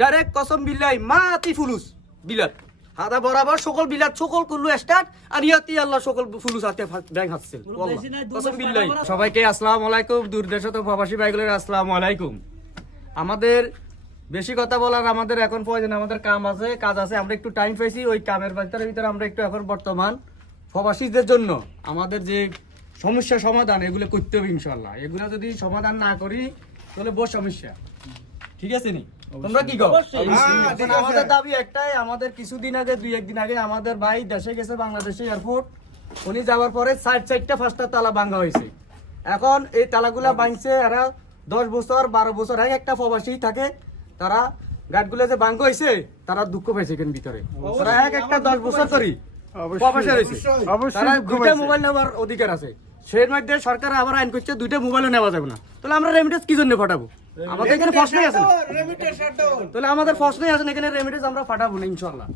Direct কসম বিল্লাই মাতি ফুলুস বিলাত হাতা বরাবর সকল বিলাত সকল কুল্লু স্টার্ট আর ইয়াতি আল্লাহ সকল ফুলুস হাতে ব্যাংক দু কসম বিল্লাই সবাইকে আসসালামু আলাইকুম দূরদেশত প্রবাসী ভাইগুলোর আসসালামু আলাইকুম। আমাদের বেশি কথা বলার আমাদের এখন প্রয়োজন আমাদের কাম আছে কাজ আছে আমরা একটু টাইম পেয়েছি ওই কামের ভিতরে ভিতরে আমরা একটু এখন বর্তমান প্রবাসীদের জন্য আমাদের যে সমস্যা সমাধান এগুলো করতে হবে ইনশাল্লাহ এগুলো যদি সমাধান না করি তাহলে বহু সমস্যা। ঠিক আছে নি? তোমরা কি কর? আমাদের দাবি একটাই আমাদের কিছুদিন আগে দুই একদিন আগে আমাদের ভাই দেশে গেছে বাংলাদেশে এয়ারপোর্ট উনি যাওয়ার পরে সাইড সাইডটা ফার্স্টটা তালা ভাঙা হয়েছে। এখন এই তালাগুলা ভাঙছে এরা দশ বছর বারো বছর এক একটা প্রবাসী থাকে তারা গাটগুলো যে ভাঙ্গ হয়েছে তারা দুঃখ পাইছে এখানে ভিতরে। তারা এক একটা দশ বছর করি প্রবাসী রয়েছে। তারা দুইটা মোবাইল নেওয়ার অধিকার আছে। সেই মধ্যে সরকার আবার আইন করছে দুইটা মোবাইলও নেওয়া যাবে না। তাহলে আমরা রেমিটেন্স কি জন্য ফাটাবো আমাদের এখানে প্রশ্নই আছে। তাহলে আমাদের প্রশ্নই আছে এখানে রেমিটেন্স আমরা ফাটাবো না ইনশাল্লাহ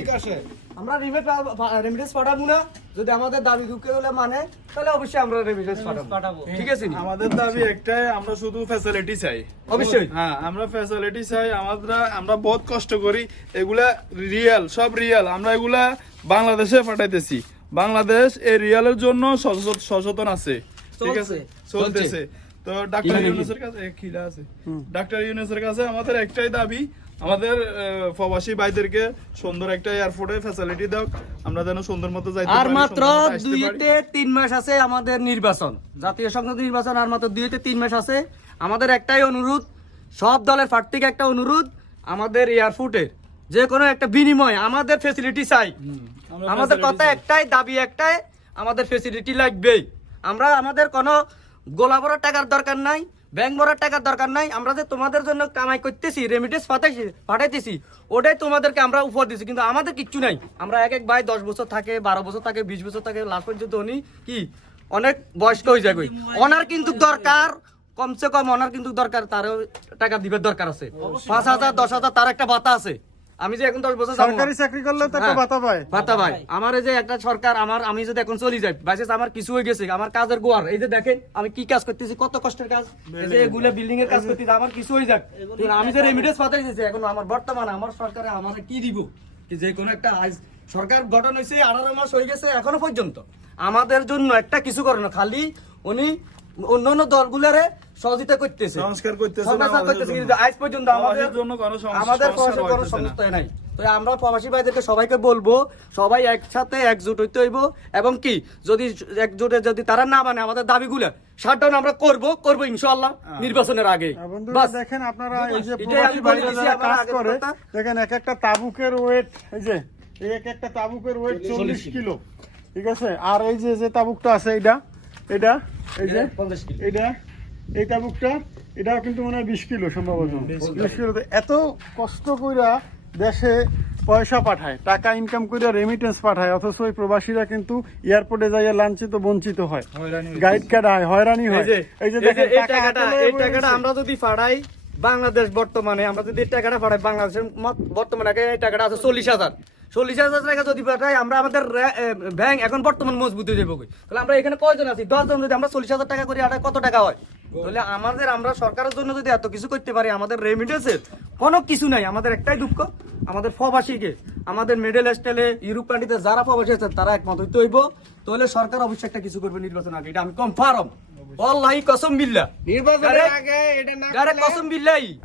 ঠিক আছে? আমরা রেমিটেন্স ফাটাবো না। যদি আমাদের দাবি দুঃখ হলে মানে তাহলে অবশ্যই আমরা রেমিটেন্স ফাটাবো। ঠিক আছে আমাদের দাবি একটাই আমরা শুধু ফ্যাসিলিটি চাই। অবশ্যই। হ্যাঁ আমরা ফ্যাসিলিটি চাই আমরা আমরা বহুত কষ্ট করি। এগুলা রিয়েল সব রিয়েল আমরা এগুলা বাংলাদেশে পাঠাইতেছি বাংলাদেশ এই রিয়েলের জন্য সচেতন আছে। ঠিক আছে? চলতেছে। তো ডাক্তার ইউনুসের কাছে খিলা আছে। ডাক্তার ইউনুসের কাছে আমাদের একটাই দাবি আমাদের প্রবাসী ভাইদেরকে সুন্দর একটা এয়ারপোর্টে ফ্যাসিলিটি দাও আমরা যেন সুন্দর মতো যাইতে আর মাত্র। দুইতে তিন মাস আছে আমাদের নির্বাচন জাতীয় সংসদ নির্বাচন আর মাত্র দুইতে তিন মাস আছে। আমাদের একটাই অনুরোধ সব দলের প্রার্থীকে একটা অনুরোধ আমাদের এয়ারপোর্টের যে কোনো একটা বিনিময় আমাদের ফেসিলিটি চাই। আমাদের কথা একটাই দাবি একটাই আমাদের ফেসিলিটি লাগবেই। আমরা আমাদের কোনো গোলা ভরার টাকার দরকার নাই ব্যাংক ভরার টাকার দরকার নাই, আমরা যে তোমাদের জন্য কামাই করতেছি রেমিটেন্স পাঠাইছি পাঠাইতেছি, ওটাই তোমাদেরকে আমরা উপহার দিচ্ছি কিন্তু আমাদের কিচ্ছু নাই। আমরা এক এক ভাই দশ বছর থাকে, বারো বছর থাকে, বিশ বছর থাকে, লাস্ট পর্যন্ত উনি কি, অনেক বয়স্ক হয়ে যাবে ওনার কিন্তু দরকার, কমসে কম ওনার কিন্তু দরকার, তারও টাকা দিবার দরকার আছে। পাঁচ হাজার, দশ হাজার, তার একটা বাতা আছে। আমি যে এখন দশ বছর সরকারি চাকরি করলে তো একটা হ্যাঁ। ভাতা পায়। ভাতা আমার এই যে একটা সরকার আমার আমি যদি এখন চলে যাই বাইসেস আমার কিছু হয়ে গেছে। আমার কাজের গোয়ার এই যে দেখেন আমি কি কাজ করতেছি কত কষ্টের কাজ? এই যে এগুলো বিল্ডিং এর কাজ করতেছি আমার কিছু হয়ে যাক। আমি যে এখন আমার বর্তমানে আমার সরকারে আমার কি দিব? কি যে কোনো একটা আজ সরকার গঠন হয়েছে আঠারো মাস হয়ে গেছে এখনও পর্যন্ত। আমাদের জন্য একটা কিছু করে না খালি উনি অন্য অন্য দলগুলারে সহযোগিতা করতেছে। সংস্কার করতেছে সংস্কার করতেছে, কিন্তু আজ পর্যন্ত আমাদের জন্য কোনো সংস্কার আমাদের প্রবাসী কোনো হইতেছে নাই। তো আমরা প্রবাসী ভাইদেরকে সবাইকে বলব সবাই একসাথে একজোট হইতে হইব। এবং কি যদি একজোটে যদি তারা না মানে আমাদের দাবিগুলো শাটডাউন আমরা করব করব ইনশাআল্লাহ নির্বাচনের আগে। বাস। দেখেন আপনারা এই যে প্রবাসী ভাইরা যারা কাজ করে দেখেন এক একটা তাবুকের ওয়েট এই যে এই এক একটা তাবুকের ওয়েট চল্লিশ কিলো। ঠিক আছে? আর এই যে যে তাবুকটা আছে এটা এটা এই যে পঞ্চাশ কিলো। এটা এই তাবুকটা এটাও কিন্তু মনে হয় বিশ কিলো সম্ভবত। বিশ কিলো। এত কষ্ট কইরা দেশে পয়সা পাঠায় টাকা ইনকাম করে রেমিটেন্স পাঠায় অথচ ওই প্রবাসীরা কিন্তু এয়ারপোর্টে যাইয়া লাঞ্ছিত বঞ্চিত হয়। গাইড কাটা হয় হয়রানি হয়। এই যে দেখেন টাকাটা এই টাকাটা আমরা যদি পাঠাই বাংলাদেশ বর্তমানে আমরা যদি টাকাটা পাঠাই বাংলাদেশের বর্তমানে এই টাকাটা আছে চল্লিশ হাজার। চল্লিশ হাজার টাকা যদি পাঠাই আমরা আমাদের ব্যাংক এখন বর্তমান মজবুত হয়ে যাব তাহলে আমরা এখানে কয়জন আছি? দশজন যদি আমরা চল্লিশ হাজার টাকা করি আটায় কত টাকা হয়? তাহলে আমাদের আমরা সরকারের জন্য যদি এত কিছু করতে পারি আমাদের রেমিটেন্সের কোনো কিছু নাই। আমাদের একটাই দুঃখ আমাদের প্রবাসীকে আমাদের মিডল স্টাইলে ইউরোপ কান্ট্রিতে যারা প্রবাসী আছে তারা একমত হইতে হইব। তাহলে সরকার অবশ্যই একটা কিছু করবে নির্বাচন আগে। এটা আমি কনফার্ম অল্লাহি কসম বিল্লাহ। নির্বাচনের আগে এটা না ডাইরেক্ট কসম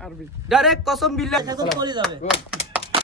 আরবি ডাইরেক্ট কসম করে যাবে।